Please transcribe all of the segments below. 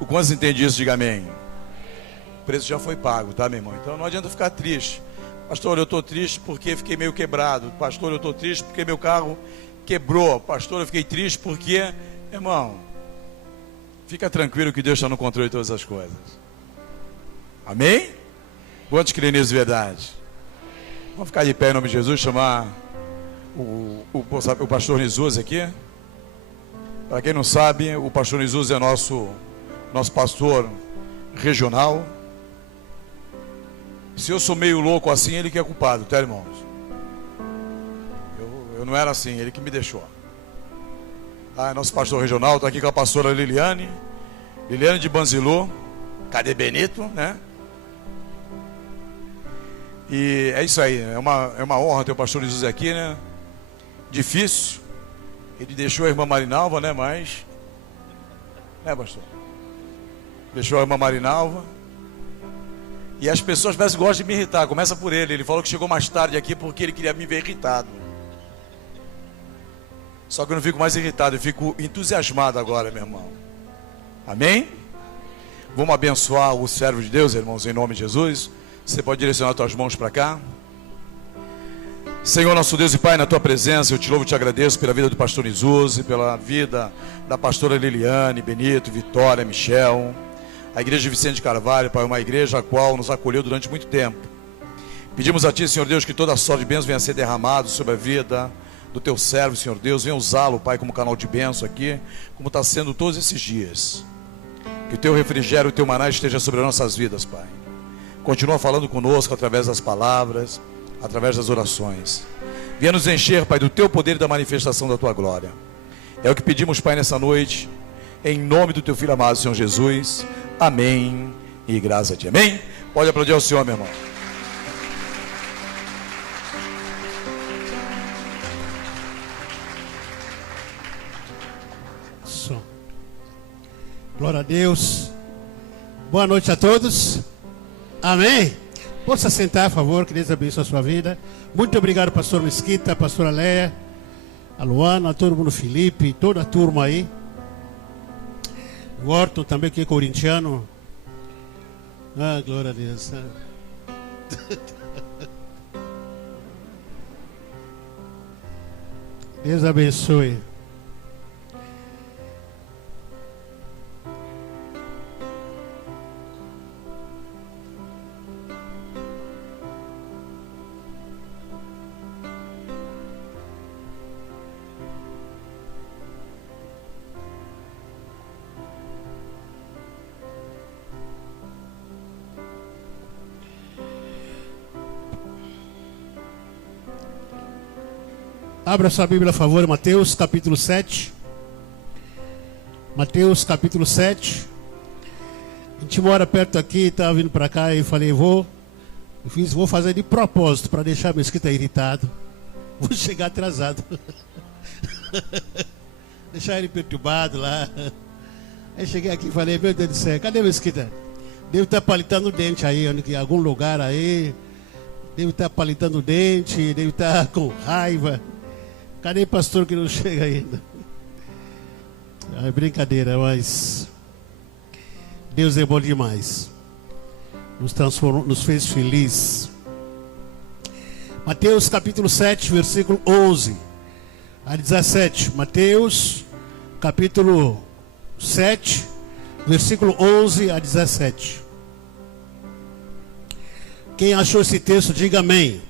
O quantos entende isso, diga amém. O preço já foi pago, tá, meu irmão? Então não adianta ficar triste. Pastor, eu estou triste porque fiquei meio quebrado. Pastor, eu estou triste porque meu carro quebrou. Pastor, eu fiquei triste porque... Irmão, fica tranquilo que Deus está no controle de todas as coisas. Amém? Quantos creem nisso de verdade? Vamos ficar de pé em nome de Jesus, chamar o pastor Nisus aqui. Para quem não sabe, o pastor Nisus é nosso pastor regional. Se eu sou meio louco assim, ele que é culpado, tá, irmãos? Eu não era assim, ele que me deixou. Ah, nosso pastor regional está aqui com a pastora Liliane de Banzilu. Cadê Benito, né? E é isso aí, é uma honra ter o pastor Jesus aqui, né? Difícil. Ele deixou a irmã Marinalva, né? Mas, né, pastor? Deixou a irmã Marinalva. E as pessoas parecem que gostam de me irritar. Começa por ele. Ele falou que chegou mais tarde aqui porque ele queria me ver irritado. Só que eu não fico mais irritado, eu fico entusiasmado agora, meu irmão. Amém? Vamos abençoar o servo de Deus, irmãos, em nome de Jesus. Você pode direcionar as tuas mãos para cá. Senhor, nosso Deus e Pai, na tua presença, eu te louvo e te agradeço pela vida do pastor Nisus, pela vida da pastora Liliane, Benito, Vitória, Michel. A igreja de Vicente Carvalho, Pai, é uma igreja a qual nos acolheu durante muito tempo. Pedimos a ti, Senhor Deus, que toda a sorte de bênção venha a ser derramada sobre a vida do teu servo, Senhor Deus. Venha usá-lo, Pai, como canal de bênção aqui, como está sendo todos esses dias. Que o teu refrigério, o teu maná esteja sobre as nossas vidas, Pai. Continua falando conosco através das palavras, através das orações. Venha nos encher, Pai, do teu poder e da manifestação da tua glória. É o que pedimos, Pai, nessa noite, em nome do teu Filho amado, Senhor Jesus. Amém e graças a ti. Amém? Pode aplaudir ao Senhor, meu irmão. Glória a Deus. Boa noite a todos. Amém. Possa sentar, por favor, que Deus abençoe a sua vida. Muito obrigado, pastor Mesquita, pastora Leia, a Luana, todo mundo, Felipe, toda a turma aí. O Orton também, que é corintiano. Ah, glória a Deus. Deus abençoe. Abra sua Bíblia, por favor, Mateus capítulo 7. Mateus capítulo 7. A gente mora perto aqui, estava vindo para cá e falei, vou fazer de propósito para deixar meu Mesquita irritado. Vou chegar atrasado. Deixar ele perturbado lá. Aí cheguei aqui e falei, meu Deus do céu, cadê o Mesquita? Deve estar palitando o dente aí, em algum lugar aí. Deve estar palitando o dente, deve estar com raiva. Cadê o pastor que não chega ainda? É brincadeira, mas Deus é bom demais. Nos transformou, nos fez feliz. Mateus capítulo 7, versículo 11 a 17. Mateus capítulo 7, versículo 11 a 17. Quem achou esse texto, diga amém.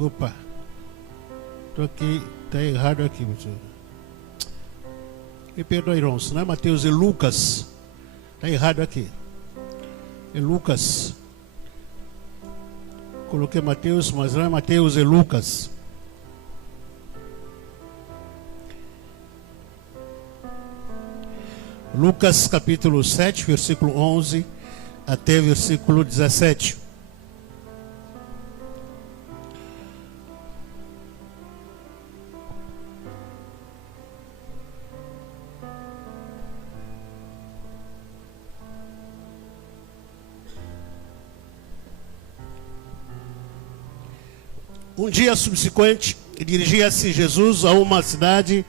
Opa, estou aqui, está errado aqui. Me perdoe, irmãos, não é Mateus, é Lucas. Está errado aqui. É Lucas. Coloquei Mateus, mas não é Mateus, é Lucas. Lucas capítulo 7, versículo 11 até versículo 17. Um dia subsequente, dirigia-se Jesus a uma cidade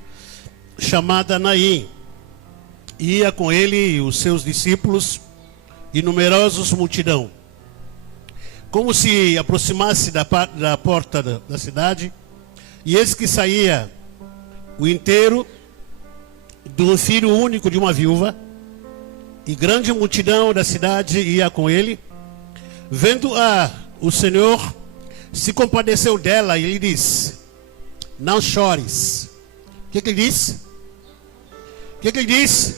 chamada Naim. Ia com ele os seus discípulos e numerosos multidão. Como se aproximasse da porta da cidade, e eis que saía o inteiro do filho único de uma viúva, e grande multidão da cidade ia com ele. Vendo-a, o Senhor se compadeceu dela e lhe disse: não chores. O que ele disse? O que ele disse?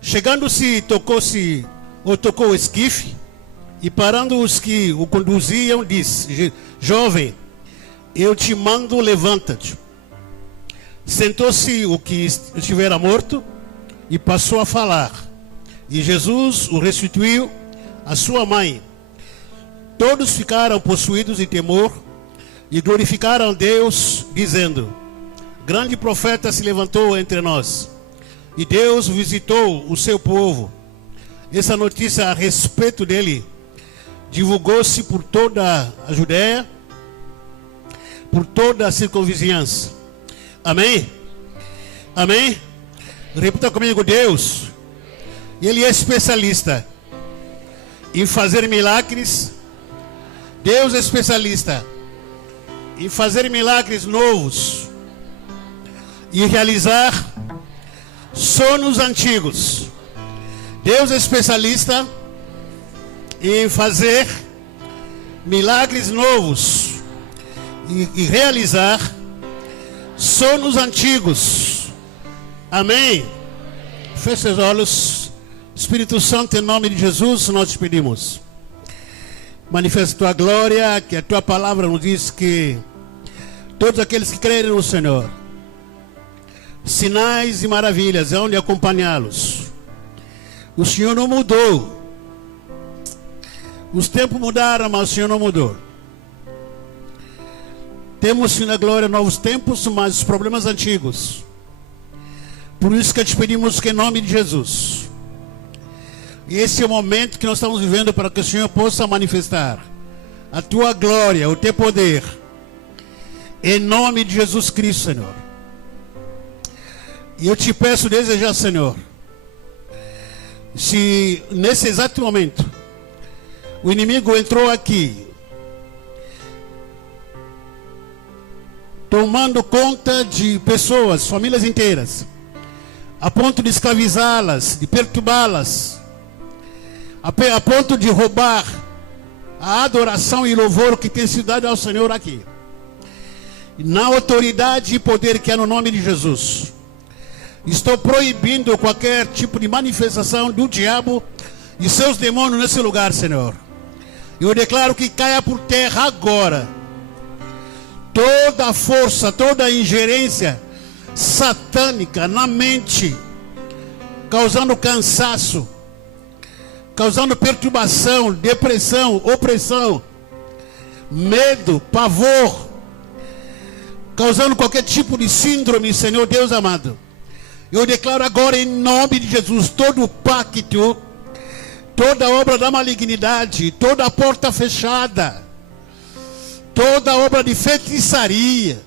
Chegando-se, tocou o esquife, e parando os que o conduziam, disse: jovem, eu te mando, levanta-te. Sentou-se o que estivera morto e passou a falar. E Jesus o restituiu à sua mãe. Todos ficaram possuídos de temor e glorificaram Deus, dizendo: grande profeta se levantou entre nós, e Deus visitou o seu povo. Essa notícia a respeito dele divulgou-se por toda a Judéia, por toda a circunvizinhança. Amém? Amém? Repita comigo: Deus, Ele é especialista em fazer milagres. Deus é especialista em fazer milagres novos e realizar sonhos antigos. Deus é especialista em fazer milagres novos e realizar sonhos antigos. Amém? Feche seus olhos. Espírito Santo, em nome de Jesus, nós te pedimos, manifesta a tua glória, que a tua palavra nos diz que todos aqueles que crerem no Senhor, sinais e maravilhas hão de acompanhá-los. O Senhor não mudou. Os tempos mudaram, mas o Senhor não mudou. Temos, Senhor, na glória, novos tempos, mas os problemas antigos. Por isso que te pedimos que, em nome de Jesus, e esse é o momento que nós estamos vivendo para que o Senhor possa manifestar a tua glória, o teu poder, em nome de Jesus Cristo, Senhor. E eu te peço, desejar, Senhor, se nesse exato momento o inimigo entrou aqui, tomando conta de pessoas, famílias inteiras, a ponto de escravizá-las, de perturbá-las, a ponto de roubar a adoração e louvor que tem sido dado ao Senhor aqui, na autoridade e poder que é no nome de Jesus, estou proibindo qualquer tipo de manifestação do diabo e seus demônios nesse lugar, Senhor. Eu declaro que caia por terra agora toda a força, toda a ingerência satânica na mente, causando cansaço, causando perturbação, depressão, opressão, medo, pavor, causando qualquer tipo de síndrome, Senhor Deus amado. Eu declaro agora em nome de Jesus todo o pacto, toda obra da malignidade, toda a porta fechada, toda obra de feitiçaria,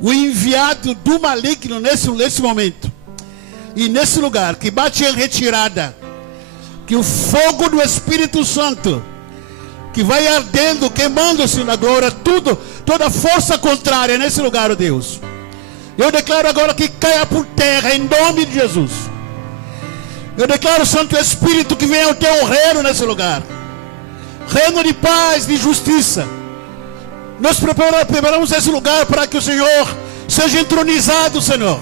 o enviado do maligno nesse momento e nesse lugar, que bate em retirada, que o fogo do Espírito Santo, que vai ardendo, queimando-se na glória, toda força contrária nesse lugar, ó Deus, eu declaro agora que caia por terra em nome de Jesus. Eu declaro, Santo Espírito, que venha o teu reino nesse lugar, reino de paz, de justiça. Nós preparamos esse lugar para que o Senhor seja entronizado, Senhor,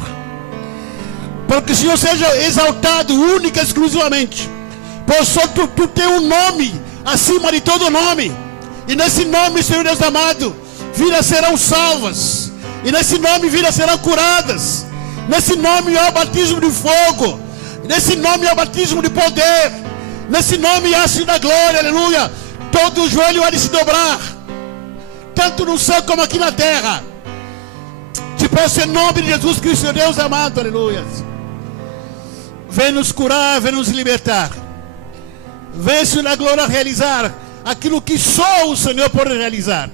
para que o Senhor seja exaltado única e exclusivamente, pois só tu tem um nome acima de todo nome, e nesse nome, Senhor Deus amado, vidas serão salvas, e nesse nome vidas serão curadas, nesse nome há o batismo de fogo, nesse nome há o batismo de poder, nesse nome há a da glória, aleluia. Todo o joelho há de se dobrar, tanto no céu como aqui na terra. Te peço em nome de Jesus Cristo, Deus amado, aleluia. Vem nos curar, vem nos libertar. Vem, Senhor, na glória, realizar aquilo que só o Senhor pode realizar.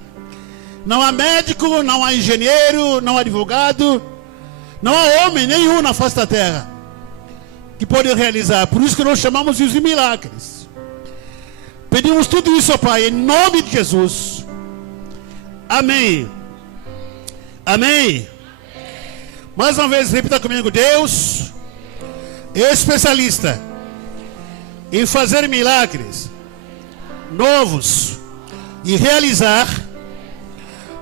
Não há médico, não há engenheiro, não há advogado, não há homem nenhum na face da terra que pode realizar. Por isso que nós chamamos isso de milagres. Pedimos tudo isso, Pai, em nome de Jesus. Amém. Amém. Mais uma vez, repita comigo. Deus é especialista em fazer milagres novos e realizar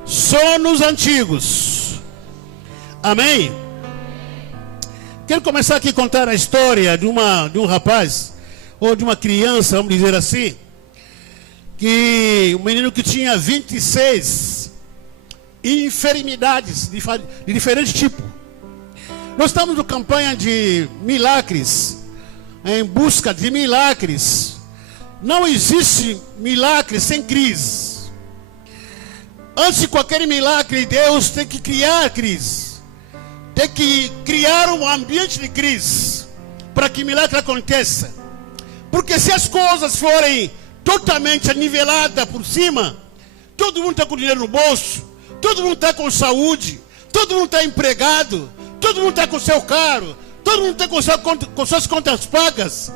sonhos antigos. Amém. Quero começar aqui a contar a história de um rapaz, ou de uma criança, vamos dizer assim, que um menino que tinha 26 enfermidades de diferente tipo. Nós estamos na campanha de milagres, em busca de milagres. Não existe milagre sem crise. Antes de qualquer milagre, Deus tem que criar crise. Tem que criar um ambiente de crise para que o milagre aconteça. Porque se as coisas forem totalmente niveladas por cima, todo mundo está com dinheiro no bolso, todo mundo está com saúde, todo mundo está empregado, todo mundo está com seu carro, todo mundo está com suas contas pagas.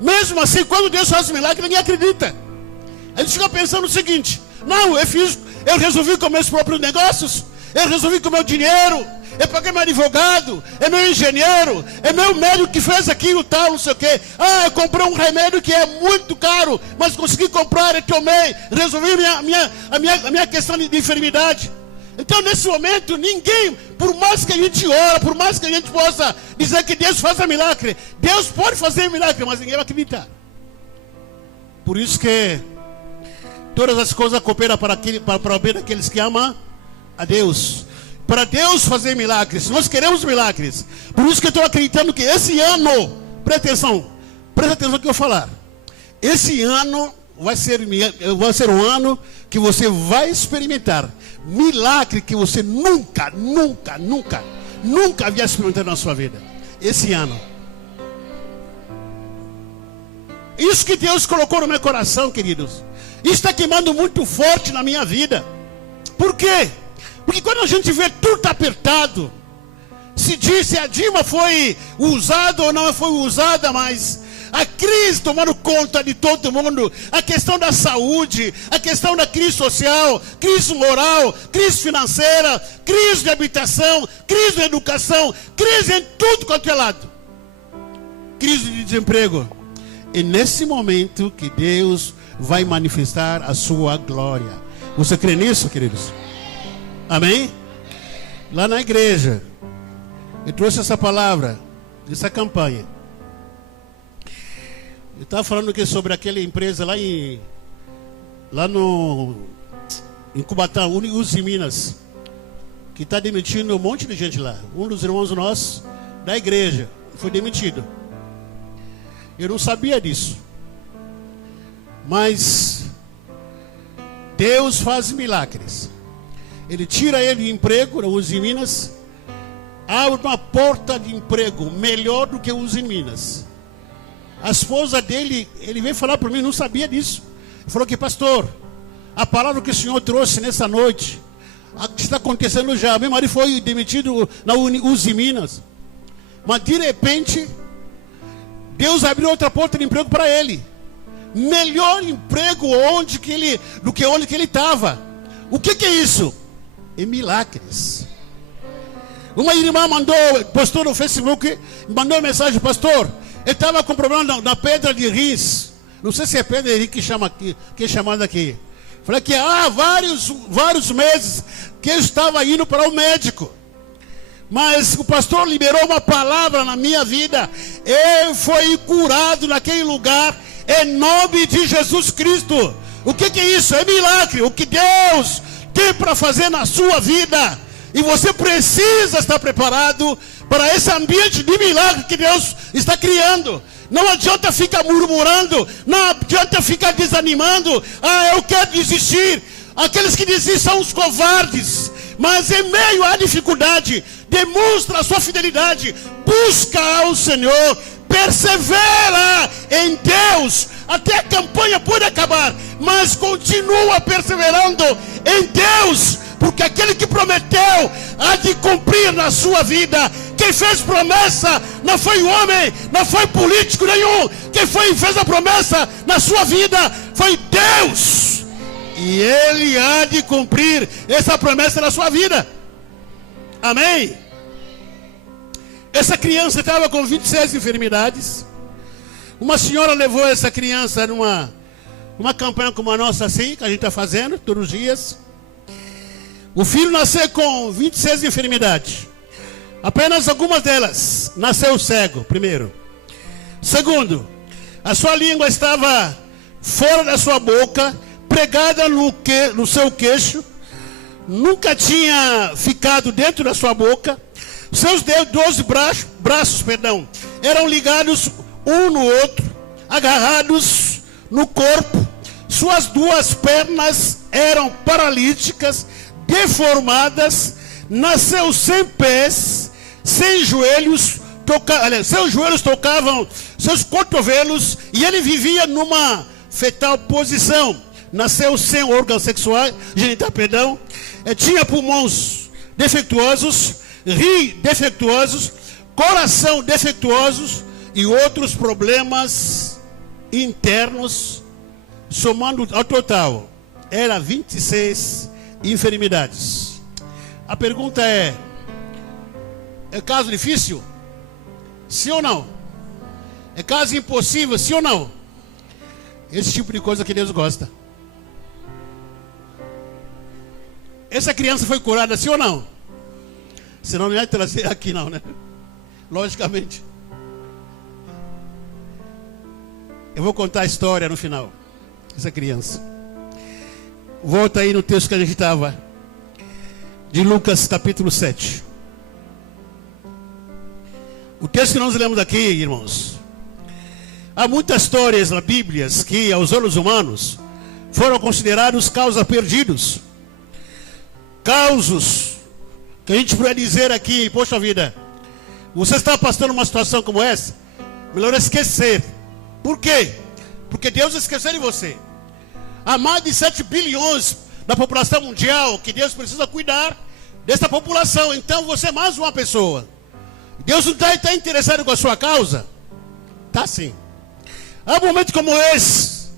Mesmo assim, quando Deus faz milagre, ninguém acredita. A gente fica pensando o seguinte: não, eu resolvi com meus próprios negócios, eu resolvi com meu dinheiro, eu paguei meu advogado, é meu engenheiro, é meu médico que fez aquilo, tal, não sei o quê. Ah, eu comprei um remédio que é muito caro, mas consegui comprar, eu tomei, resolvi a minha questão de enfermidade. Então, nesse momento, ninguém, por mais que a gente ora, por mais que a gente possa dizer que Deus faz milagre, Deus pode fazer milagre, mas ninguém vai acreditar. Por isso que todas as coisas cooperam para o bem daqueles que amam a Deus. Para Deus fazer milagres, nós queremos milagres. Por isso que eu estou acreditando que esse ano, presta atenção no que eu vou falar. Esse ano vai ser um ano que você vai experimentar milagre que você nunca havia experimentado na sua vida. Esse ano. Isso que Deus colocou no meu coração, queridos, isso está queimando muito forte na minha vida. Por quê? Porque quando a gente vê tudo apertado, se diz se a Dilma foi usada ou não foi usada, mas a crise tomando conta de todo mundo, a questão da saúde, a questão da crise social, crise moral, crise financeira, crise de habitação, crise de educação, crise em tudo quanto é lado, crise de desemprego. É nesse momento que Deus vai manifestar a sua glória. Você crê nisso, queridos? Amém? Lá na igreja, eu trouxe essa palavra, essa campanha. Eu estava falando aqui sobre aquela empresa lá em Cubatão, Uzi Minas, que está demitindo um monte de gente lá. Um dos irmãos nossos da igreja foi demitido. Eu não sabia disso. Mas Deus faz milagres. Ele tira ele do emprego, na Uzi Minas, abre uma porta de emprego melhor do que o Uzi Minas. A esposa dele, ele veio falar para mim, não sabia disso. Ele falou que, pastor, a palavra que o senhor trouxe nessa noite, o que está acontecendo já, meu marido foi demitido na Uzi Minas, mas de repente Deus abriu outra porta de emprego para ele. Melhor emprego do que onde ele estava. O que é isso? É milagres. Uma irmã postou no Facebook, mandou uma mensagem: pastor, eu estava com problema na pedra de rins. Não sei se é pedra de rins que é chamada aqui. Falei que há vários meses que eu estava indo para o médico. Mas o pastor liberou uma palavra na minha vida. Eu fui curado naquele lugar, em nome de Jesus Cristo. O que é isso? É milagre. O que Deus tem para fazer na sua vida. E você precisa estar preparado para esse ambiente de milagre que Deus está criando. Não adianta ficar murmurando, não adianta ficar desanimando. Ah, eu quero desistir. Aqueles que desistem são os covardes. Mas em meio à dificuldade, demonstra a sua fidelidade. Busca ao Senhor. Persevera em Deus. Até a campanha pode acabar, mas continua perseverando em Deus. Porque aquele que prometeu há de cumprir na sua vida. Quem fez promessa não foi o homem, não foi político nenhum. Quem fez a promessa na sua vida foi Deus. E Ele há de cumprir essa promessa na sua vida. Amém? Essa criança estava com 26 enfermidades. Uma senhora levou essa criança numa campanha como a nossa assim, que a gente está fazendo todos os dias. O filho nasceu com 26 enfermidades. Apenas algumas delas nasceu cego, primeiro. Segundo, a sua língua estava fora da sua boca, pregada no seu queixo. Nunca tinha ficado dentro da sua boca. Seus 12 braços, eram ligados um no outro, agarrados no corpo. Suas 2 pernas eram paralíticas, deformadas. Nasceu sem pés, sem joelhos, seus joelhos tocavam seus cotovelos, e ele vivia numa fetal posição. Nasceu sem órgãos sexuais, genital, tinha pulmões defeituosos, rim defeituosos, coração defeituosos e outros problemas internos, somando ao total, era 26 enfermidades. A pergunta é caso difícil? Sim ou não? É caso impossível? Sim ou não? Esse tipo de coisa que Deus gosta. Essa criança foi curada, sim ou não? Senão não ia trazer aqui não, né? Logicamente. Eu vou contar a história no final. Essa criança. Volta aí no texto que a gente estava. De Lucas capítulo 7. O texto que nós lemos aqui, irmãos. Há muitas histórias na Bíblia que aos olhos humanos foram considerados causos perdidos. Causos que a gente pode dizer aqui, poxa vida, você está passando uma situação como essa, melhor esquecer. Por quê? Porque Deus esqueceu de você. Há mais de 7 bilhões da população mundial que Deus precisa cuidar dessa população. Então você é mais uma pessoa. Deus não está interessado com a sua causa? Tá sim. Há momentos como esse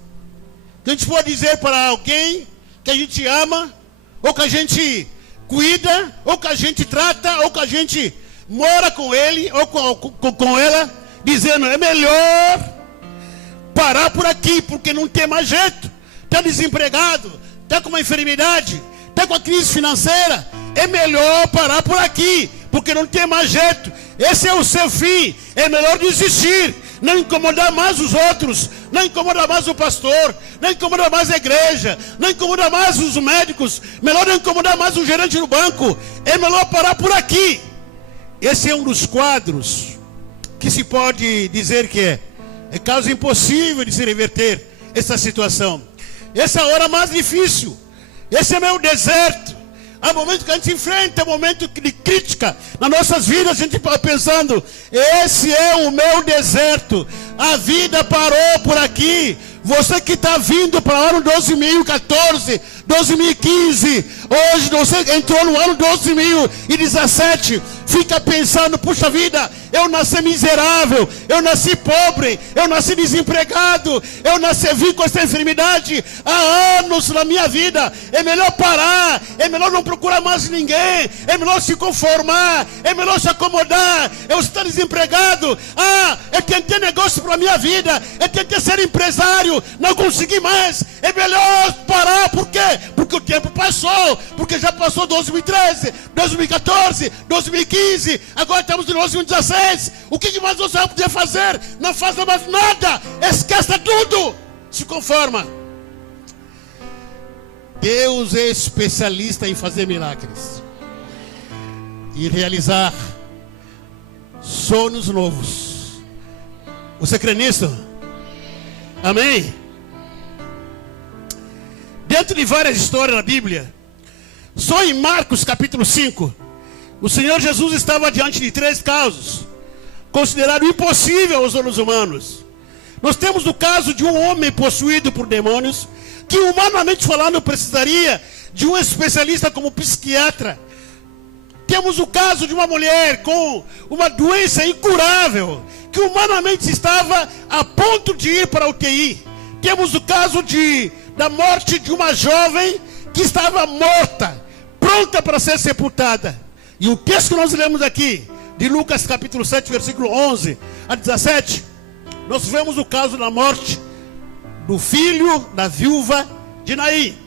que a gente pode dizer para alguém que a gente ama, ou que a gente cuida, ou que a gente trata, ou que a gente mora com ele ou com ela, dizendo: é melhor parar por aqui, porque não tem mais jeito. Está desempregado, está com uma enfermidade, está com a crise financeira. É melhor parar por aqui, porque não tem mais jeito. Esse é o seu fim. É melhor desistir, não incomodar mais os outros, não incomodar mais o pastor, não incomodar mais a igreja, não incomodar mais os médicos, melhor não incomodar mais o gerente do banco. É melhor parar por aqui. Esse é um dos quadros que se pode dizer que é caso impossível de se reverter essa situação. Essa é a hora mais difícil. Esse é meu deserto. Há momentos que a gente enfrenta, momento de crítica nas nossas vidas. A gente está pensando: esse é o meu deserto. A vida parou por aqui. Você que está vindo para o ano 2014, 2015, hoje você entrou no ano 2017, fica pensando: puxa vida, eu nasci miserável, eu nasci pobre, eu nasci desempregado, eu vim com essa enfermidade há anos na minha vida. É melhor parar, é melhor não procurar mais ninguém, é melhor se conformar, é melhor se acomodar. Eu estou desempregado, eu tentei negócio para a minha vida, eu tentei ser empresário, não consegui mais. É melhor parar. Por quê? Porque o tempo passou, porque já passou 2013, 2014, 2015, agora estamos em 2016. O que mais você vai poder fazer? Não faça mais nada, esqueça tudo, se conforma. Deus é especialista em fazer milagres e realizar sonhos novos. Você crê nisso? Amém? Dentro de várias histórias na Bíblia, Só em Marcos capítulo 5, o Senhor Jesus estava diante de 3 casos, considerado impossível aos olhos humanos. Nós temos o caso de um homem possuído por demônios, que humanamente falando precisaria de um especialista como psiquiatra. Temos o caso de uma mulher com uma doença incurável, que humanamente estava a ponto de ir para a UTI. Temos o caso da morte de uma jovem que estava morta, pronta para ser sepultada. E o texto que nós lemos aqui, de Lucas capítulo 7, versículo 11 a 17, nós vemos o caso da morte do filho da viúva de Naim.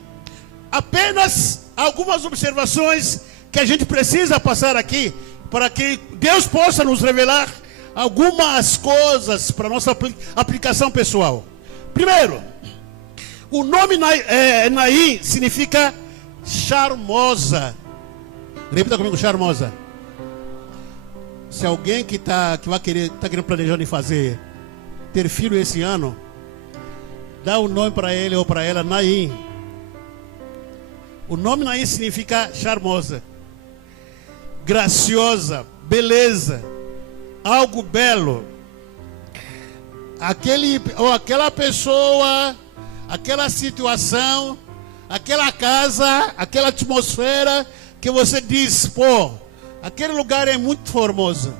Apenas algumas observações que a gente precisa passar aqui, para que Deus possa nos revelar algumas coisas para nossa aplicação pessoal. Primeiro, o nome Naim significa charmosa. Repita comigo, charmosa. Se alguém que está querendo planejando em ter filho esse ano, dá o nome para ele ou para ela, Naim. O nome Naim significa charmosa, graciosa, beleza, algo belo. Aquela pessoa, aquela situação, aquela casa, aquela atmosfera que você diz, pô, aquele lugar é muito formoso,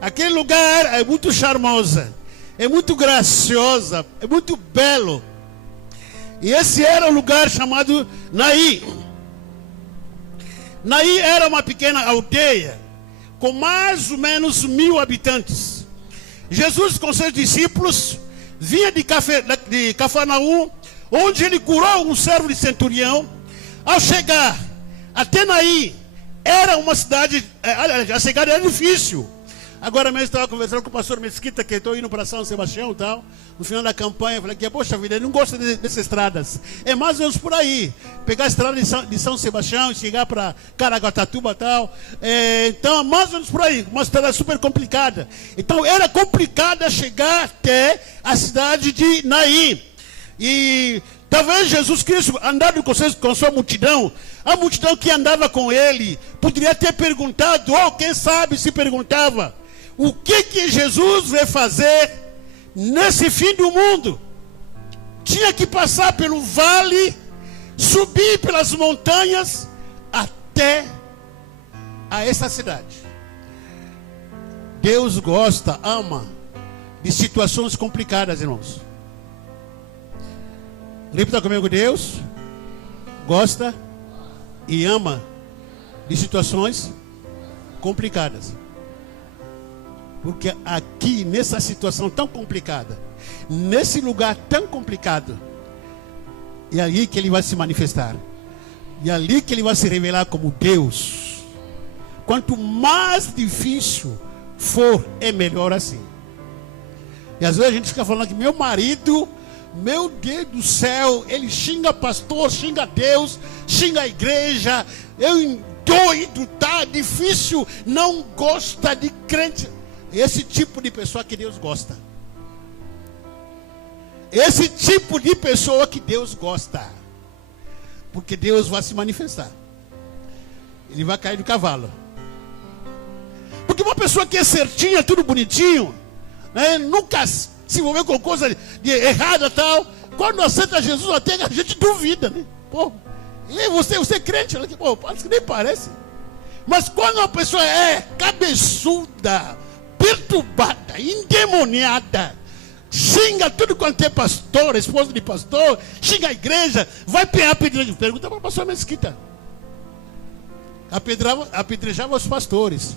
aquele lugar é muito charmosa, é muito graciosa, é muito belo. E esse era o lugar chamado Naim. Naim era uma pequena aldeia com mais ou menos 1000 habitantes. Jesus com seus discípulos vinha de Cafarnaum, onde ele curou um servo de centurião. Ao chegar até Naim, era uma cidade, a chegada era difícil. Agora mesmo estava conversando com o pastor Mesquita, que estou indo para São Sebastião e tal. No final da campanha, eu falei que, poxa vida, ele não gosta dessas estradas. É mais ou menos por aí. Pegar a estrada de São Sebastião e chegar para Caraguatatuba e tal. Então, mais ou menos por aí. Uma estrada super complicada. Então, era complicada chegar até a cidade de Naim. E talvez Jesus Cristo, andando com sua multidão, a multidão que andava com ele, poderia ter perguntado, ou quem sabe se perguntava, o que Jesus veio fazer nesse fim do mundo? Tinha que passar pelo vale, subir pelas montanhas, até a essa cidade. Deus gosta, ama de situações complicadas, irmãos. Repita comigo, Deus gosta e ama de situações complicadas. Porque aqui, nessa situação tão complicada, nesse lugar tão complicado, é ali que ele vai se manifestar. É ali que ele vai se revelar como Deus. Quanto mais difícil for, é melhor assim. E às vezes a gente fica falando que meu marido, meu Deus do céu, ele xinga pastor, xinga Deus, xinga a igreja, eu doido, tá difícil, não gosta de crente. Esse tipo de pessoa que Deus gosta. Esse tipo de pessoa que Deus gosta. Porque Deus vai se manifestar. Ele vai cair do cavalo. Porque uma pessoa que é certinha, tudo bonitinho, né, nunca se envolveu com coisa de errada e tal, quando aceita Jesus, até a gente duvida, né? Pô, e você é crente? Pô, parece que nem parece. Mas quando uma pessoa é cabeçuda, perturbada, endemoniada, xinga tudo quanto é pastor, esposa de pastor, xinga a igreja, vai apedrejar. Pergunta para o pastor Mesquita. Apedrejava os pastores,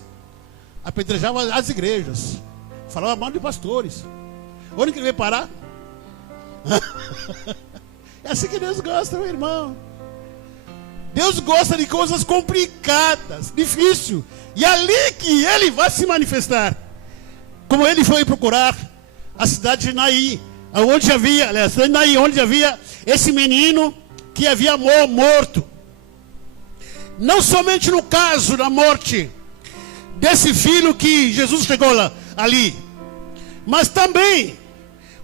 apedrejava as igrejas, falava mal de pastores. Onde que ele veio parar? É assim que Deus gosta, meu irmão. Deus gosta de coisas complicadas, difíceis. E é ali que ele vai se manifestar. Como ele foi procurar a cidade de Naim, onde havia esse menino que havia morto. Não somente no caso da morte desse filho que Jesus chegou ali, mas também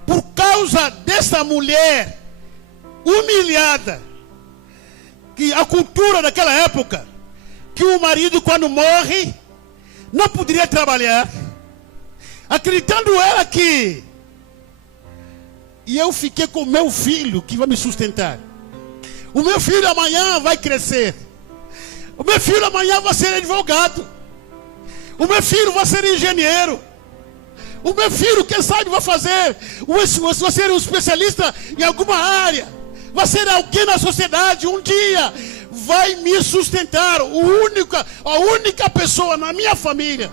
por causa dessa mulher humilhada, que a cultura daquela época, que o marido quando morre, não poderia trabalhar, acreditando ela que, e eu fiquei com o meu filho que vai me sustentar. O meu filho amanhã vai crescer. O meu filho amanhã vai ser advogado. O meu filho vai ser engenheiro. O meu filho, quem sabe, vai ser um especialista em alguma área. Vai ser alguém na sociedade. Um dia vai me sustentar. A única pessoa na minha família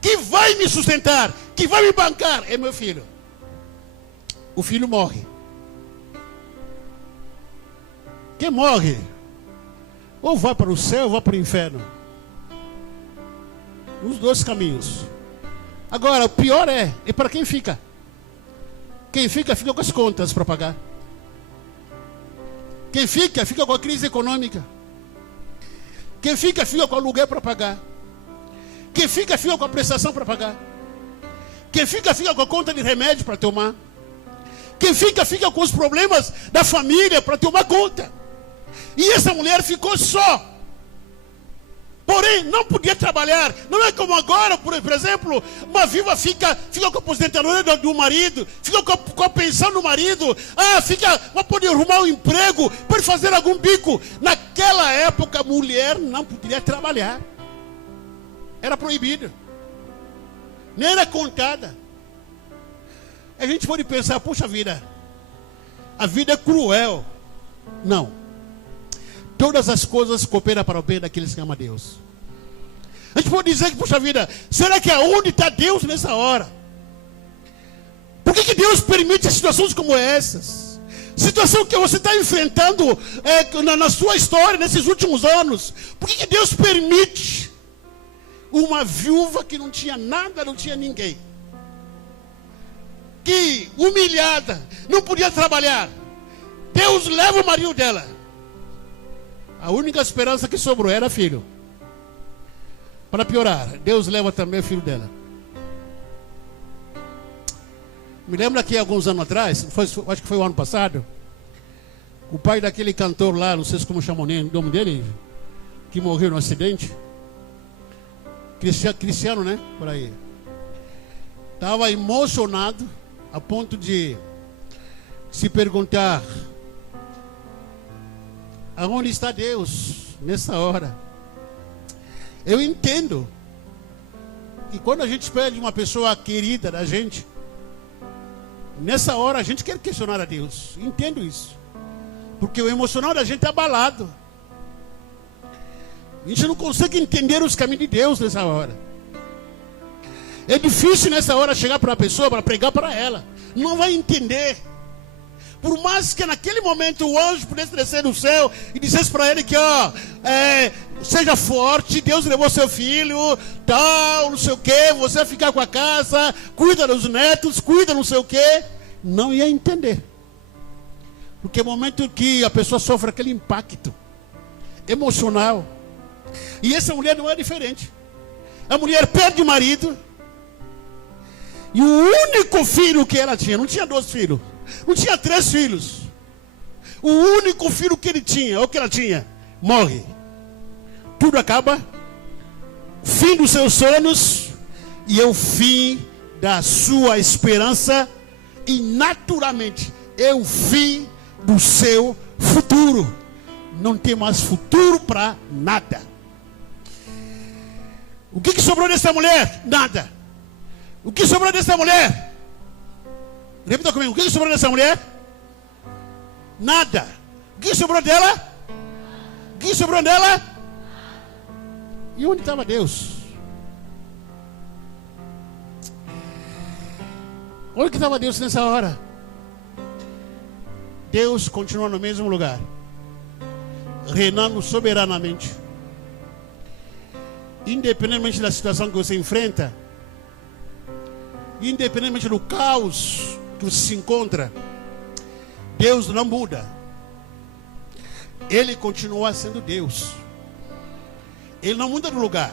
que vai me sustentar, que vai me bancar, é meu filho. O filho morre. Quem morre, ou vai para o céu ou vai para o inferno. Os dois caminhos. Agora, o pior é para quem fica. Quem fica com as contas para pagar. Quem fica com a crise econômica. Quem fica com o aluguel para pagar. Quem fica com a prestação para pagar. Quem fica com a conta de remédio para tomar. Quem fica com os problemas da família para tomar conta. E essa mulher ficou só. Porém, não podia trabalhar. Não é como agora, por exemplo, uma viúva fica com a aposentadoria do marido, fica com a pensão do marido, vai poder arrumar um emprego, pode fazer algum bico. Naquela época, a mulher não podia trabalhar. Era proibido. Nem era contada. A gente pode pensar, puxa vida, a vida é cruel. Não. Todas as coisas cooperam para o bem daqueles que amam a Deus. A gente pode dizer que, puxa vida, será que aonde está Deus nessa hora? Por que Deus permite situações como essas? Situação que você está enfrentando na sua história, nesses últimos anos. Por que Deus permite uma viúva que não tinha nada, não tinha ninguém, que humilhada, não podia trabalhar, Deus leva o marido dela. A única esperança que sobrou era filho. Para piorar, Deus leva também o filho dela. Me lembro que alguns anos atrás, acho que foi o ano passado, o pai daquele cantor lá, não sei como chamam o nome dele, que morreu no acidente, Cristiano, né? Por aí. Estava emocionado a ponto de se perguntar: aonde está Deus nessa hora? Eu entendo que quando a gente pede uma pessoa querida da gente, nessa hora a gente quer questionar a Deus. Entendo isso. Porque o emocional da gente é abalado. A gente não consegue entender os caminhos de Deus nessa hora. É difícil nessa hora chegar para a pessoa, para pregar para ela. Não vai entender. Por mais que naquele momento o anjo pudesse descer do céu e dissesse para ele que, seja forte, Deus levou seu filho, tal, não sei o que, você vai ficar com a casa, cuida dos netos, cuida não sei o que, não ia entender. Porque é o momento que a pessoa sofre aquele impacto emocional. E essa mulher não é diferente. A mulher perde o marido, e o único filho que ela tinha, não tinha 2 filhos, não tinha 3 filhos. O único filho que ele tinha, ou que ela tinha, morre. Tudo acaba. Fim dos seus sonhos. E é o fim da sua esperança. E naturalmente é o fim do seu futuro. Não tem mais futuro para nada. O que sobrou dessa mulher? Nada. O que sobrou dessa mulher? Repita comigo, o que sobrou dessa mulher? Nada. O que sobrou dela? O que sobrou dela? E onde estava Deus? Onde que estava Deus nessa hora? Deus continua no mesmo lugar, reinando soberanamente. Independentemente da situação que você enfrenta, independentemente do caos que você se encontra, Deus não muda. Ele continua sendo Deus. Ele não muda de lugar.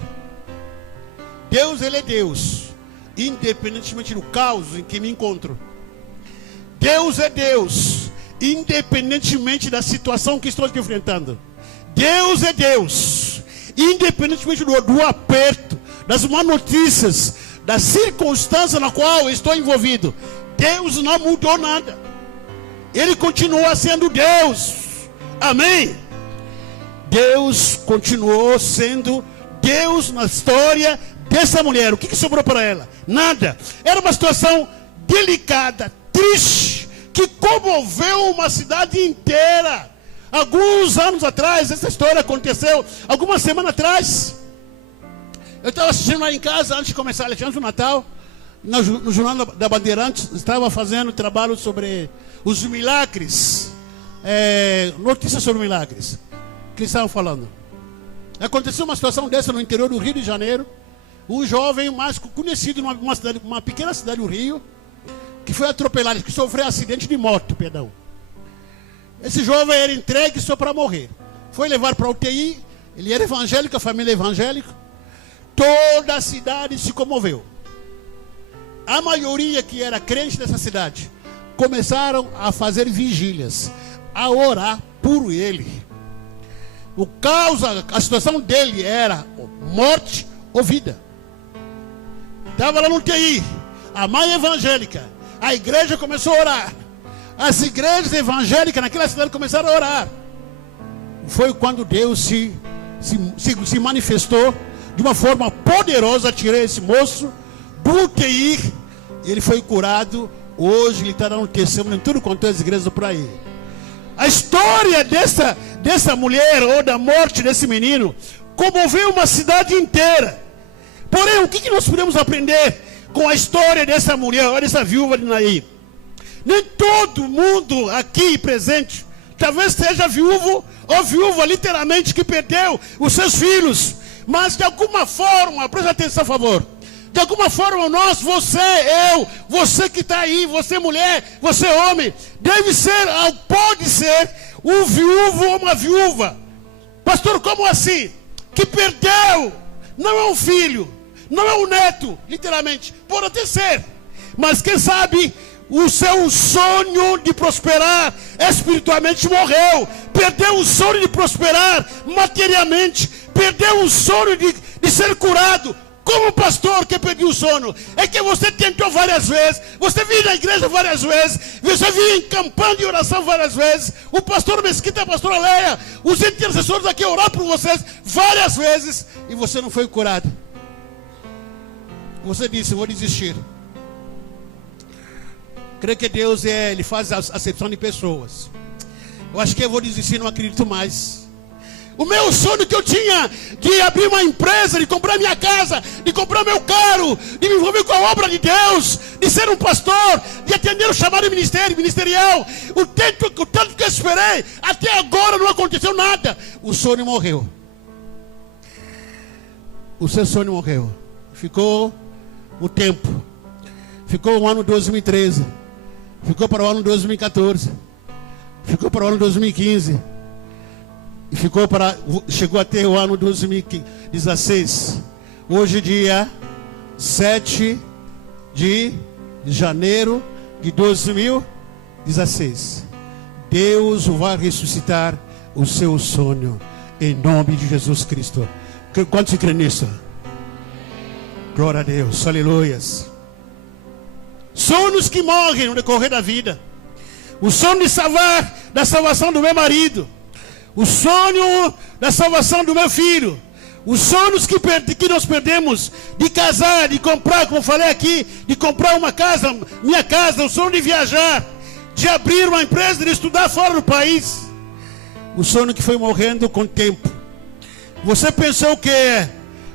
Deus, Ele é Deus, independentemente do caos em que me encontro. Deus é Deus, independentemente da situação que estou enfrentando. Deus é Deus, independentemente do aperto, das más notícias, da circunstância na qual estou envolvido. Deus não mudou nada. Ele continua sendo Deus. Amém? Deus continuou sendo Deus na história dessa mulher. O que sobrou para ela? Nada. Era uma situação delicada, triste, que comoveu uma cidade inteira. Alguns anos atrás, essa história aconteceu, algumas semanas atrás. Eu estava assistindo lá em casa, antes de começar o Natal, no Jornal da Bandeirantes, estava fazendo trabalho sobre os milagres, notícias sobre milagres, que eles estavam falando. Aconteceu uma situação dessa no interior do Rio de Janeiro, um jovem mais conhecido numa pequena cidade do Rio, que foi atropelado, que sofreu um acidente de moto, perdão. Esse jovem era entregue só para morrer. Foi levado para a UTI, ele era evangélico, a família é evangélica. Toda a cidade se comoveu. A maioria que era crente dessa cidade começaram a fazer vigílias, a orar por ele. A situação dele era morte ou vida. Estava lá no UTI, a mãe evangélica, a igreja começou a orar. As igrejas evangélicas naquela cidade começaram a orar. Foi quando Deus se manifestou de uma forma poderosa. Tirei esse moço do UTI, ele foi curado. Hoje ele está dando testemunho em tudo quanto é as igrejas por aí. A história dessa mulher, ou da morte desse menino, comoveu uma cidade inteira. Porém, o que nós podemos aprender com a história dessa mulher, dessa viúva de Naim? Nem todo mundo aqui presente talvez seja viúvo ou viúva literalmente que perdeu os seus filhos, mas de alguma forma, preste atenção, por favor, de alguma forma você, eu, você que está aí, você mulher, você homem, deve ser ou pode ser um viúvo ou uma viúva. Pastor, como assim? Que perdeu, não é um filho, não é um neto, literalmente, pode até ser, mas quem sabe o seu sonho de prosperar espiritualmente morreu. Perdeu o sonho de prosperar materialmente. Perdeu o sonho de ser curado. Como pastor que perdeu o sono? É que você tentou várias vezes. Você veio na igreja várias vezes. Você veio em campanha de oração várias vezes. O pastor Mesquita, a pastora Leia, os intercessores aqui oraram por vocês várias vezes. E você não foi curado. Você disse, vou desistir. Creio que Deus ele faz a acepção de pessoas. Eu acho que eu vou desistir, não acredito mais. O meu sonho que eu tinha de abrir uma empresa, de comprar minha casa, de comprar meu carro, de me envolver com a obra de Deus, de ser um pastor, de atender o chamado ministerial. O tanto que eu esperei, até agora não aconteceu nada. O sonho morreu. O seu sonho morreu. Ficou o tempo. Ficou o ano 2013. Ficou para o ano 2014. Ficou para o ano 2015. E chegou até o ano 2016. Hoje, dia 7 de janeiro de 2016. Deus vai ressuscitar o seu sonho em nome de Jesus Cristo. Quantos creem nisso? Glória a Deus, aleluias. Sonhos que morrem no decorrer da vida. O sonho de da salvação do meu marido. O sonho da salvação do meu filho. Os sonhos que nós perdemos de casar, de comprar, como eu falei aqui, de comprar uma casa, minha casa, o sonho de viajar, de abrir uma empresa, de estudar fora do país. O sonho que foi morrendo com o tempo. Você pensou que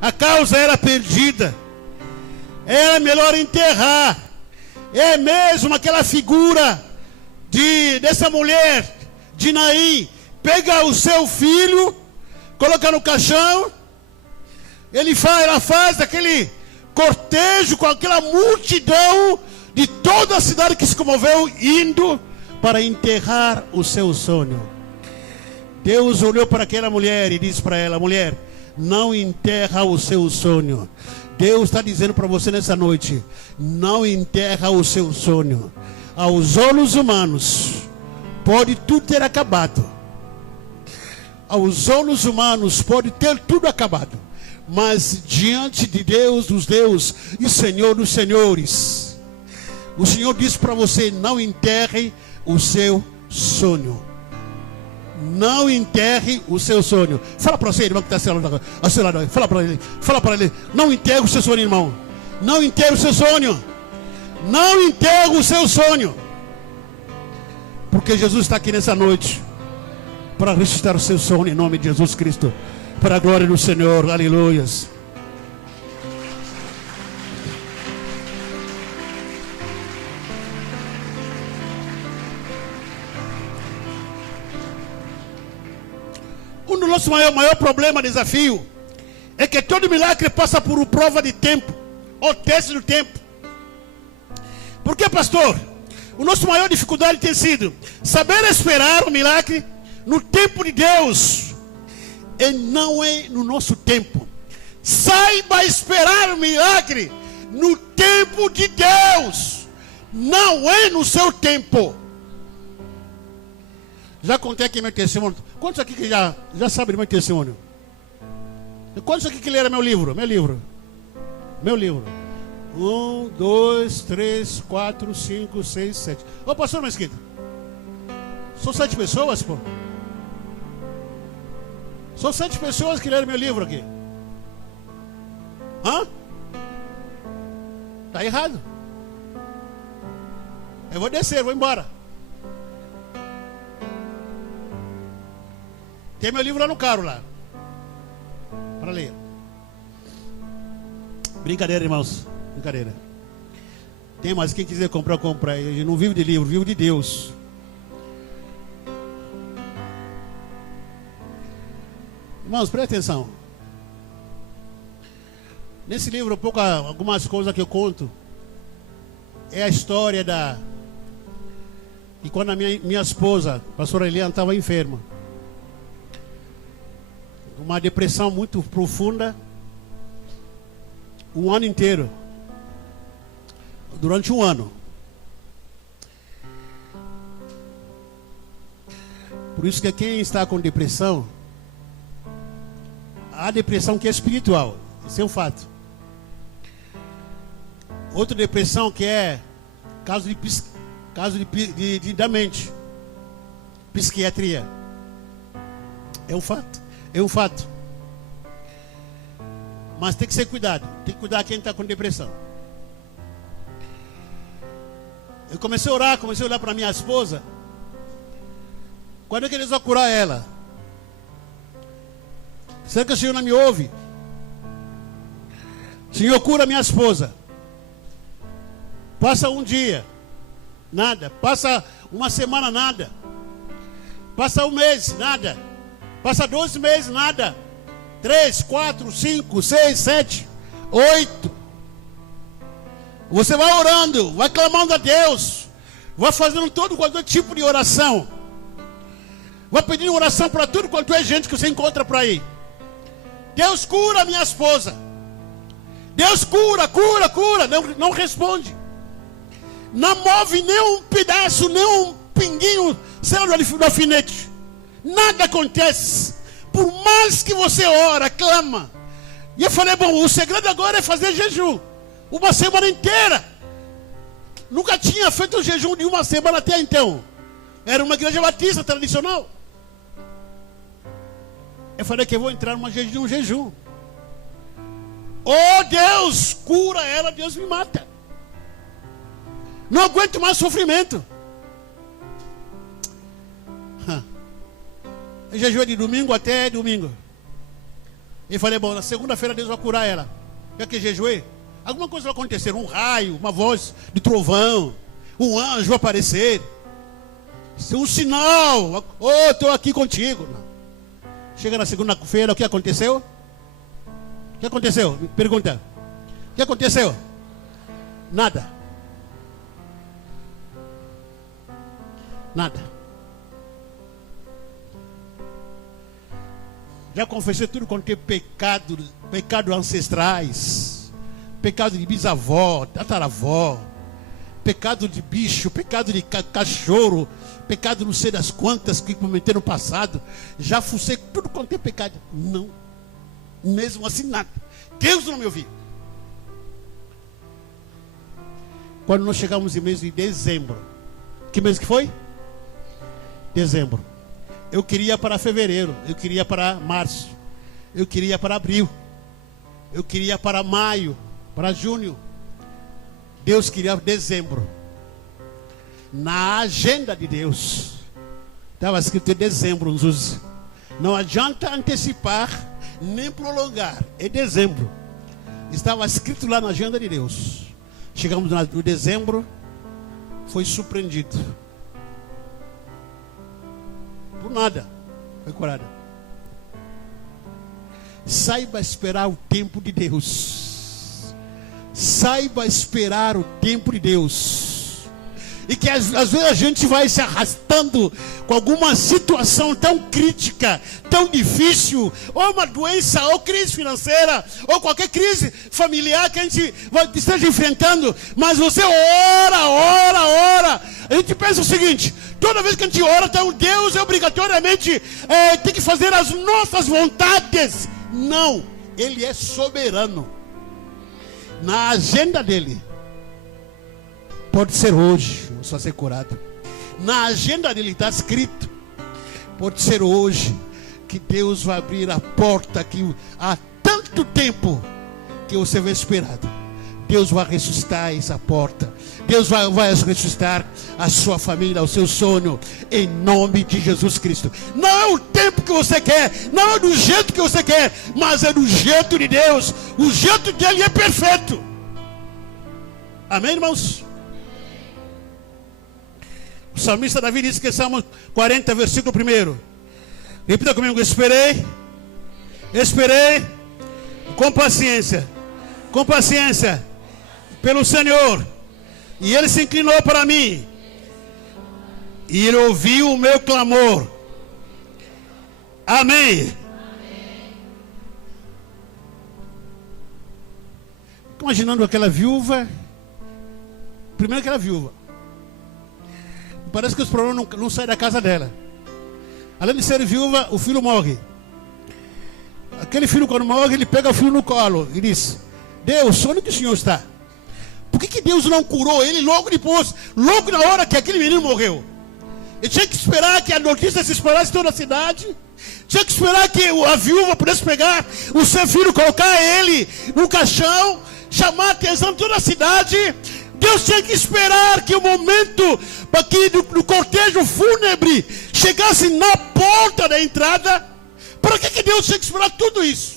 a causa era perdida. Era melhor enterrar. É mesmo aquela figura dessa mulher, de Naim, pega o seu filho, coloca no caixão, ela faz aquele cortejo com aquela multidão de toda a cidade que se comoveu, indo para enterrar o seu sonho. Deus olhou para aquela mulher e disse para ela: mulher, não enterra o seu sonho. Deus está dizendo para você nessa noite: não enterra o seu sonho. Aos olhos humanos pode tudo ter acabado. Aos olhos humanos pode ter tudo acabado. Mas diante de Deus dos deuses e Senhor dos senhores, o Senhor diz para você: não enterre o seu sonho. Não enterre o seu sonho. Fala para você, irmão, que está ao seu lado. Fala para ele. Fala para ele. Não enterre o seu sonho, irmão. Não enterre o seu sonho. Não enterre o seu sonho. Porque Jesus está aqui nessa noite para ressuscitar o seu sonho em nome de Jesus Cristo. Para a glória do Senhor. Aleluias. Um dos nossos maior problema, desafio, é que todo milagre passa por uma prova de tempo, ou teste do tempo. Por que, pastor? A nossa maior dificuldade tem sido saber esperar o milagre no tempo de Deus, e não é no nosso tempo. Saiba esperar o milagre no tempo de Deus, não é no seu tempo. Já contei aqui meu testemunho. Quantos aqui que já sabem meu testemunho? Quantos aqui que leram meu livro? Meu livro. 1, 2, 3, 4, 5, 6, 7. Ô, pastor Mesquita, são 7 pessoas, pô. São 7 pessoas que leram meu livro aqui. Hã? Tá errado. Eu vou descer, vou embora. Tem meu livro lá no carro lá, para ler. Brincadeira, irmãos. Brincadeira. Tem, mas quem quiser comprar, compra. Eu não vivo de livro, vivo de Deus. Irmãos, presta atenção. Nesse livro, algumas coisas que eu conto é a história de quando a minha esposa, a pastora Eliane, estava enferma. Uma depressão muito profunda, um ano inteiro, durante um ano. Por isso que quem está com depressão, há depressão que é espiritual, isso é um fato. Outra depressão que é caso da mente, psiquiatria, é um fato. É um fato. Mas tem que ser cuidado. Tem que cuidar quem está com depressão. Eu comecei a orar para minha esposa. Quando é que eles vão curar ela? Será que o Senhor não me ouve? Senhor, cura minha esposa. Passa um dia, nada. Passa uma semana, nada. Passa um mês, nada. Passa 12 meses, nada. 3, 4, 5, 6, 7, 8. Você vai orando, vai clamando a Deus, vai fazendo todo quanto é tipo de oração, vai pedindo oração para tudo quanto é gente que você encontra por aí. Deus cura minha esposa. Deus cura. Não responde. Não move nem um pedaço, nem um pinguinho, sei lá, do alfinete. Nada acontece. Por mais que você ora, clama. E eu falei, bom, o segredo agora é fazer jejum. Uma semana inteira. Nunca tinha feito um jejum de uma semana até então. Era uma igreja batista tradicional. Eu falei que eu vou entrar num jejum. Oh, Deus, cura ela, Deus me mata. Não aguento mais sofrimento. Eu jejuei de domingo até domingo. E falei, bom, na segunda-feira Deus vai curar ela. Já que jejuei, alguma coisa vai acontecer. Um raio, uma voz de trovão, um anjo vai aparecer. Um sinal. Oh, estou aqui contigo. Chega na segunda-feira, o que aconteceu? O que aconteceu? Me pergunta. O que aconteceu? Nada. Nada. Já confessei tudo quanto é pecado ancestrais, pecado de bisavó, tataravó, pecado de bicho, pecado de cachorro, pecado não sei das quantas que comentei no passado. Já fucei tudo quanto é pecado. Não, mesmo assim nada. Deus não me ouviu. Quando nós chegamos em mês de dezembro, que mês que foi? Dezembro. Eu queria para fevereiro, eu queria para março, eu queria para abril, eu queria para maio, para junho. Deus queria dezembro. Na agenda de Deus estava escrito em dezembro. Não adianta antecipar nem prolongar. É dezembro. Estava escrito lá na agenda de Deus. Chegamos no dezembro, foi surpreendido. Por nada, foi curada. Saiba esperar o tempo de Deus. Saiba esperar o tempo de Deus. E que às vezes a gente vai se arrastando com alguma situação tão crítica, tão difícil, ou uma doença, ou crise financeira, ou qualquer crise familiar que a gente esteja enfrentando. Mas você ora. A gente pensa o seguinte: toda vez que a gente ora, então Deus obrigatoriamente tem que fazer as nossas vontades. Não, Ele é soberano. Na agenda dele, pode ser hoje, só ser curado. Na agenda dele está escrito, pode ser hoje, que Deus vai abrir a porta que há tanto tempo que você vem esperando. Deus vai ressuscitar essa porta. Deus vai ressuscitar a sua família, o seu sonho, em nome de Jesus Cristo. Não é o tempo que você quer, não é do jeito que você quer, mas é do jeito de Deus. O jeito dele é perfeito. Amém, irmãos? O salmista Davi disse que Salmo 40, versículo 1. Repita comigo: esperei com paciência pelo Senhor, e Ele se inclinou para mim, e Ele ouviu o meu clamor. Amém. Imaginando aquela viúva. Primeiro aquela viúva, parece que os problemas não saem da casa dela. Além de ser viúva, o filho morre. Aquele filho, quando morre, ele pega o filho no colo e diz: Deus, onde que o Senhor está? Por que Deus não curou ele logo depois, logo na hora que aquele menino morreu? Ele tinha que esperar que a notícia se espalhasse toda a cidade. Tinha que esperar que a viúva pudesse pegar o seu filho, colocar ele no caixão, chamar a atenção de toda a cidade. Deus tinha que esperar que o momento para que do cortejo fúnebre chegasse na porta da entrada. Por que Deus tinha que esperar tudo isso?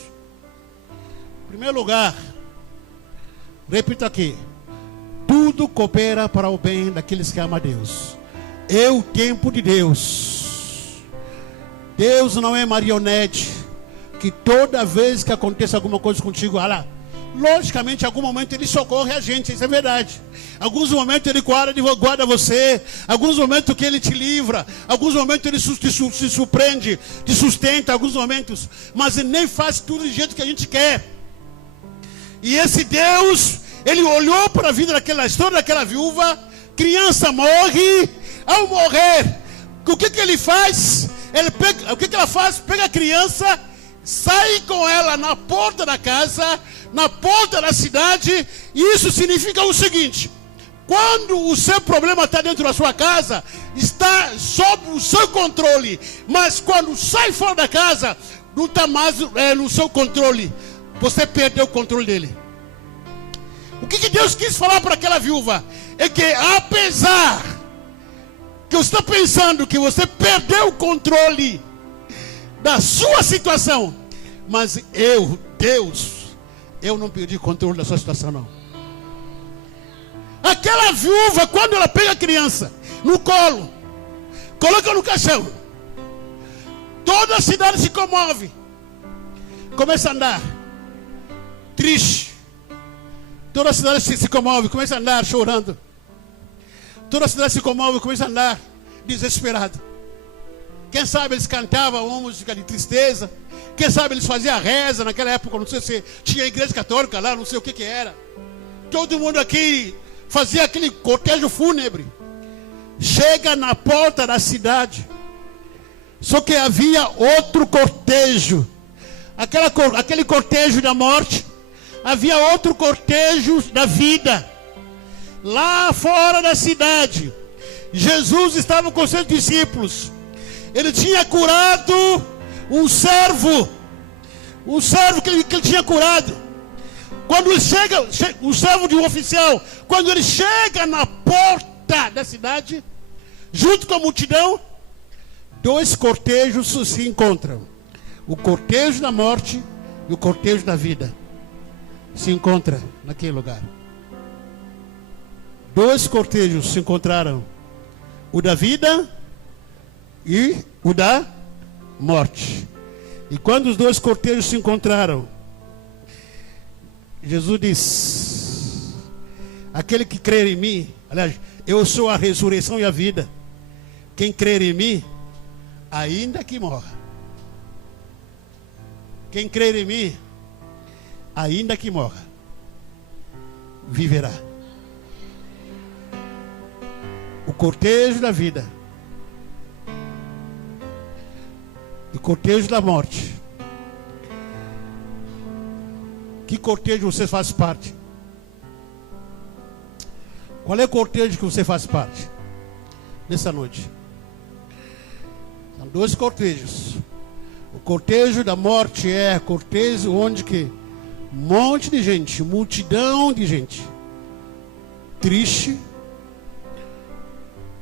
Em primeiro lugar, repito aqui: tudo coopera para o bem daqueles que amam a Deus. É o tempo de Deus. Deus não é marionete, que toda vez que acontece alguma coisa contigo, logicamente, em algum momento Ele socorre a gente, isso é verdade. Alguns momentos Ele guarda você. Alguns momentos que Ele te livra. Alguns momentos Ele te surpreende, te sustenta, alguns momentos. Mas Ele nem faz tudo do jeito que a gente quer. E esse Deus, Ele olhou para a vida daquela história daquela viúva. Criança morre. Ao morrer, o que Ele faz? O que ela faz? Pega a criança, sai com ela na porta da casa, na porta da cidade. E isso significa o seguinte: quando o seu problema está dentro da sua casa, está sob o seu controle. Mas quando sai fora da casa, não está mais no seu controle. Você perdeu o controle dele. O que Deus quis falar para aquela viúva? É que apesar que você está pensando que você perdeu o controle da sua situação, mas Deus, eu não perdi o controle da sua situação, não. Aquela viúva, quando ela pega a criança no colo, coloca no caixão, toda a cidade se comove, começa a andar triste. Toda a cidade se comove, começa a andar chorando. Toda a cidade se comove, começa a andar desesperado. Quem sabe eles cantavam uma música de tristeza. Quem sabe eles faziam reza naquela época. Não sei se tinha igreja católica lá, não sei o que era. Todo mundo aqui fazia aquele cortejo fúnebre. Chega na porta da cidade. Só que havia outro cortejo. Aquele cortejo da morte. Havia outro cortejo da vida. Lá fora da cidade, Jesus estava com seus discípulos. Ele tinha curado um servo. Um servo que ele tinha curado. Quando ele chega, o servo de um oficial, quando ele chega na porta da cidade, junto com a multidão, dois cortejos se encontram. O cortejo da morte e o cortejo da vida se encontram naquele lugar. Dois cortejos se encontraram. O da vida e o da morte. E quando os dois cortejos se encontraram, Jesus diz: aquele que crer em mim, aliás, eu sou a ressurreição e a vida. Quem crer em mim, ainda que morra. Quem crer em mim, ainda que morra, viverá. O cortejo da vida e o cortejo da morte. Que cortejo você faz parte? Qual é o cortejo que você faz parte nessa noite? São dois cortejos. O cortejo da morte é cortejo onde que um monte de gente, multidão de gente, triste.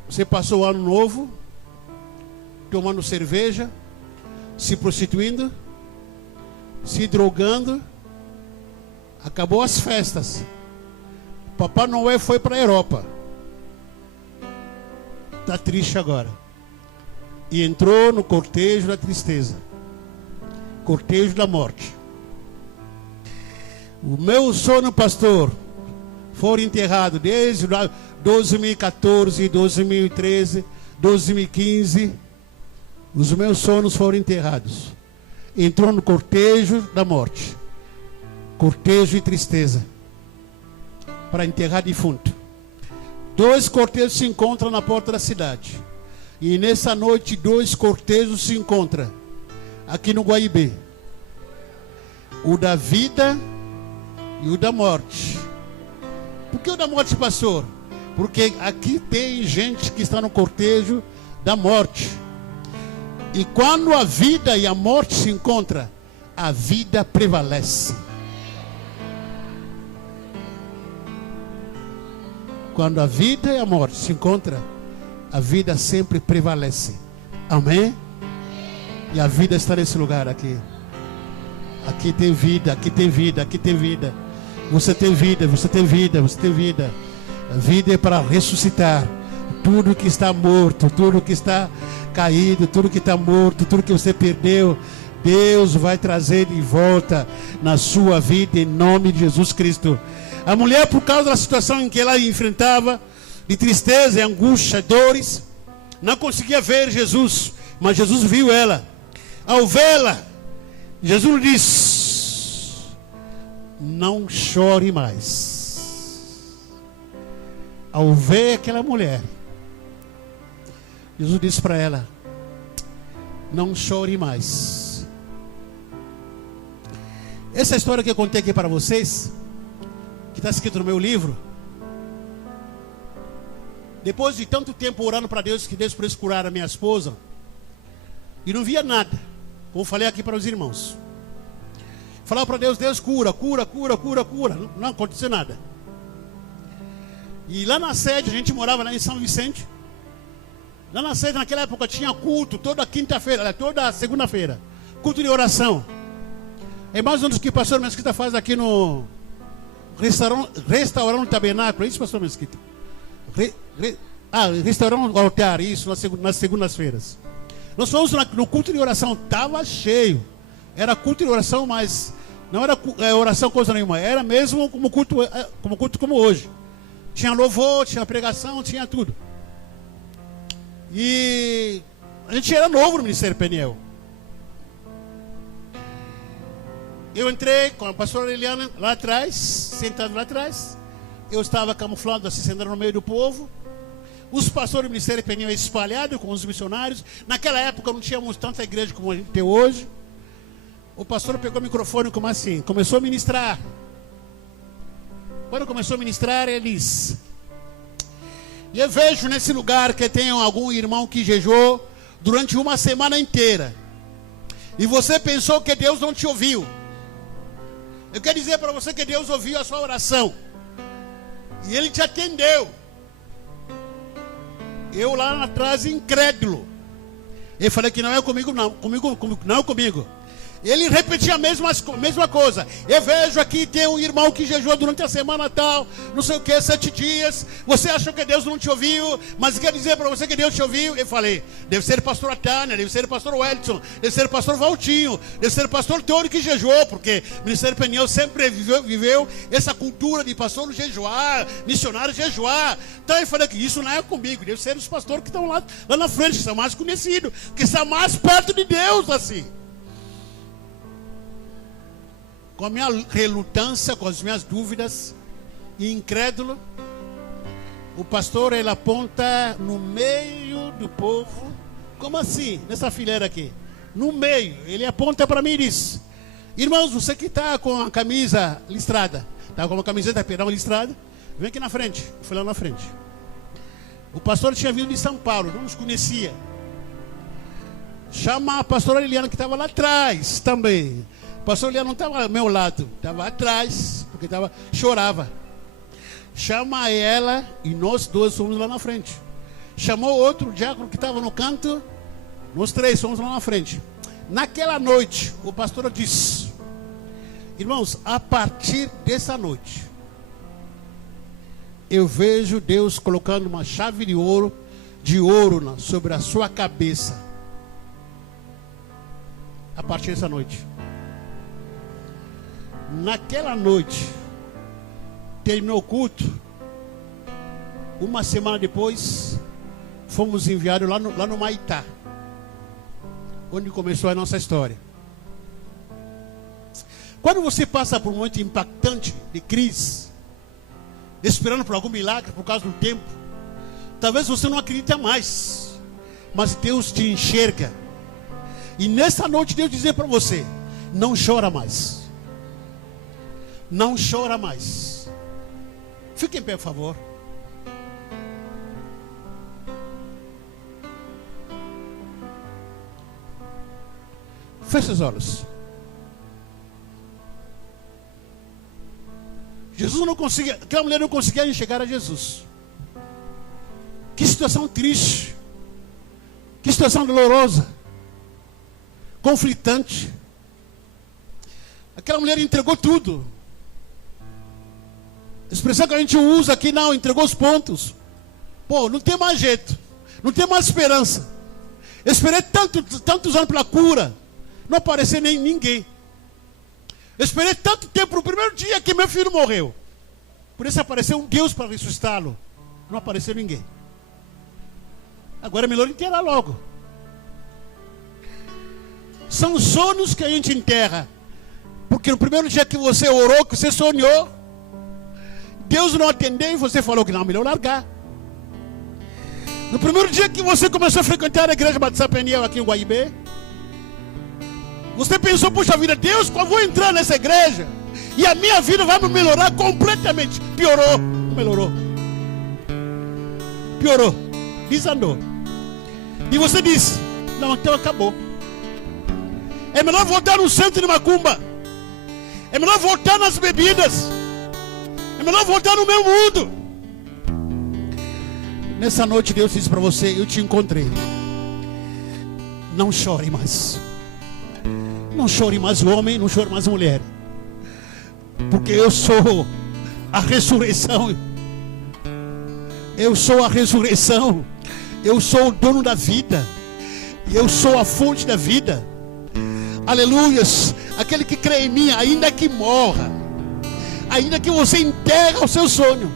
Você passou o ano novo tomando cerveja, se prostituindo, se drogando. Acabou as festas. Papai Noel foi para a Europa. Está triste agora. E entrou no cortejo da tristeza. Cortejo da morte. O meu sono, pastor, foram enterrados desde 2014, 2013, 2015. Os meus sonhos foram enterrados. Entrou no cortejo da morte. Cortejo e tristeza. Para enterrar defunto. Dois cortejos se encontram na porta da cidade. E nessa noite, dois cortejos se encontram. Aqui no Guaíbe. O da vida e o da morte. Por que o da morte, pastor? Porque aqui tem gente que está no cortejo da morte. E quando a vida e a morte se encontram, a vida prevalece. Quando a vida e a morte se encontram, a vida sempre prevalece. Amém? E a vida está nesse lugar aqui. Aqui tem vida, aqui tem vida, aqui tem vida. Você tem vida, você tem vida, você tem vida. A vida é para ressuscitar tudo que está morto, tudo que está caído, tudo que está morto, tudo que você perdeu. Deus vai trazer de volta na sua vida em nome de Jesus Cristo. A mulher, por causa da situação em que ela enfrentava, de tristeza, angústia, dores, não conseguia ver Jesus, mas Jesus viu ela. Ao vê-la, Jesus disse: não chore mais. Ao ver aquela mulher, Jesus disse para ela: não chore mais. Essa história que eu contei aqui para vocês, que está escrito no meu livro, depois de tanto tempo orando para Deus, que Deus pudesse curar a minha esposa, e não via nada, como falei aqui para os irmãos. Falava para Deus: Deus cura, cura, cura, cura, cura. Não aconteceu nada. E lá na sede, a gente morava lá em São Vicente. Lá na sede, naquela época, tinha culto toda quinta-feira, toda segunda-feira. Culto de oração. É mais um dos que o pastor Mesquita faz aqui no restaurante Tabernáculo. É isso, pastor Mesquita? Restaurante Altar, isso, nas segundas-feiras. Nós fomos no culto de oração, estava cheio. Era culto de oração, mas não era oração coisa nenhuma. Era mesmo como culto como hoje. Tinha louvor, tinha pregação, tinha tudo. E a gente era novo no Ministério Peniel. Eu entrei com a pastora Liliana lá atrás, sentado lá atrás. Eu estava camuflado assim, sentado no meio do povo. Os pastores do Ministério Peniel espalhados com os missionários. Naquela época não tínhamos tanta igreja como a gente tem hoje. O pastor pegou o microfone como assim, começou a ministrar. Quando começou a ministrar, ele disse: eu vejo nesse lugar que tem algum irmão que jejuou durante uma semana inteira. E você pensou que Deus não te ouviu. Eu quero dizer para você que Deus ouviu a sua oração. E Ele te atendeu. Eu lá atrás, incrédulo. Eu falei que não é comigo, não. Não é comigo. Ele repetia a mesma coisa. Eu vejo aqui, tem um irmão que jejuou durante a semana tal, não sei o que, 7 dias. Você achou que Deus não te ouviu, mas quer dizer para você que Deus te ouviu? Eu falei, deve ser o pastor Atânia, deve ser o pastor Wellington, deve ser o pastor Valtinho, deve ser o pastor Teório que jejuou, porque o Ministério Peniel sempre viveu essa cultura de pastor jejuar, missionário jejuar. Então eu falei que isso não é comigo, deve ser os pastores que estão lá na frente, que são mais conhecidos, que estão mais perto de Deus assim. Com a minha relutância, com as minhas dúvidas, e incrédulo, o pastor, ele aponta no meio do povo. Como assim? Nessa fileira aqui. No meio, ele aponta para mim e diz: irmãos, você que está com a camisa listrada, está com uma camiseta, listrada, vem aqui na frente. Eu fui lá na frente. O pastor tinha vindo de São Paulo, não nos conhecia. Chama a pastora Liliana, que estava lá atrás também. O pastor Liliana não estava ao meu lado, estava atrás, porque chorava. Chama ela e nós dois fomos lá na frente. Chamou outro diácono que estava no canto, nós 3 fomos lá na frente. Naquela noite, o pastor disse: irmãos, a partir dessa noite, eu vejo Deus colocando uma chave de ouro sobre a sua cabeça. A partir dessa noite. Naquela noite, terminou o culto. Uma semana depois, fomos enviados lá no Maitá, onde começou a nossa história. Quando você passa por um momento impactante de crise, esperando por algum milagre por causa do tempo, talvez você não acredite mais, mas Deus te enxerga. E nessa noite Deus dizer para você: não chora mais. Não chora mais. Fique em pé, por favor. Feche os olhos. Jesus não conseguia, aquela mulher não conseguia enxergar a Jesus. Que situação triste. Que situação dolorosa. Conflitante. Aquela mulher entregou tudo. A expressão que a gente usa aqui, não, entregou os pontos. Pô, não tem mais jeito. Não tem mais esperança. Eu esperei tantos anos pela cura. Não apareceu nem ninguém. Eu esperei tanto tempo no primeiro dia que meu filho morreu. Por isso apareceu um Deus para ressuscitá-lo. Não apareceu ninguém. Agora é melhor enterrar logo. São sonhos que a gente enterra. Porque no primeiro dia que você orou, que você sonhou, Deus não atendeu e você falou que não, melhor largar. No primeiro dia que você começou a frequentar a igreja Batista Peniel aqui em Guaíbe, você pensou, puxa vida, Deus, eu vou entrar nessa igreja e a minha vida vai melhorar completamente. Piorou, não melhorou. Piorou, desandou. E você disse: não, então acabou. É melhor voltar no centro de macumba. É melhor voltar nas bebidas. É melhor voltar no meu mundo. Nessa noite Deus disse para você: eu te encontrei. Não chore mais. Não chore mais homem, não chore mais mulher. Porque eu sou a ressurreição. Eu sou a ressurreição. Eu sou o dono da vida. Eu sou a fonte da vida. Aleluias. Aquele que crê em mim, ainda que morra, ainda que você enterre o seu sonho,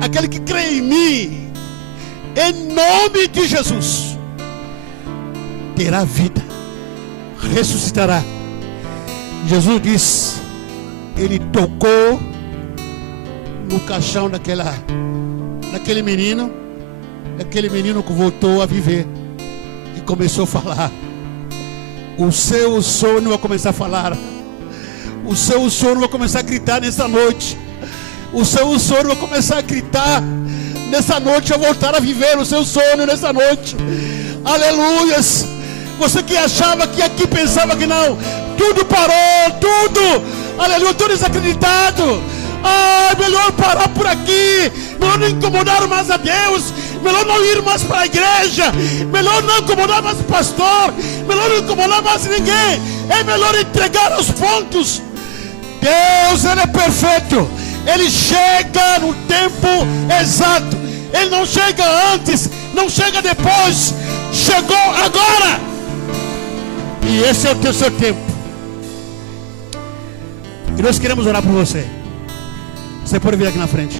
aquele que crê em mim, em nome de Jesus, terá vida, ressuscitará. Jesus diz: ele tocou no caixão daquele menino. Aquele menino que voltou a viver e começou a falar. O seu sono vai começar a falar. O seu sono vai começar a gritar nessa noite. O seu sono vai começar a gritar nessa noite, a voltar a viver o seu sono nessa noite. Aleluias. Você que achava que aqui pensava que não, tudo parou, tudo. Aleluia, tudo desacreditado. Ah, melhor parar por aqui. Melhor não incomodar mais a Deus. Melhor não ir mais para a igreja. Melhor não incomodar mais o pastor. Melhor não incomodar mais ninguém. É melhor entregar aos pontos. Deus, Ele é perfeito. Ele chega no tempo exato. Ele não chega antes, não chega depois. Chegou agora. E esse é o seu tempo. E nós queremos orar por você. Você pode vir aqui na frente.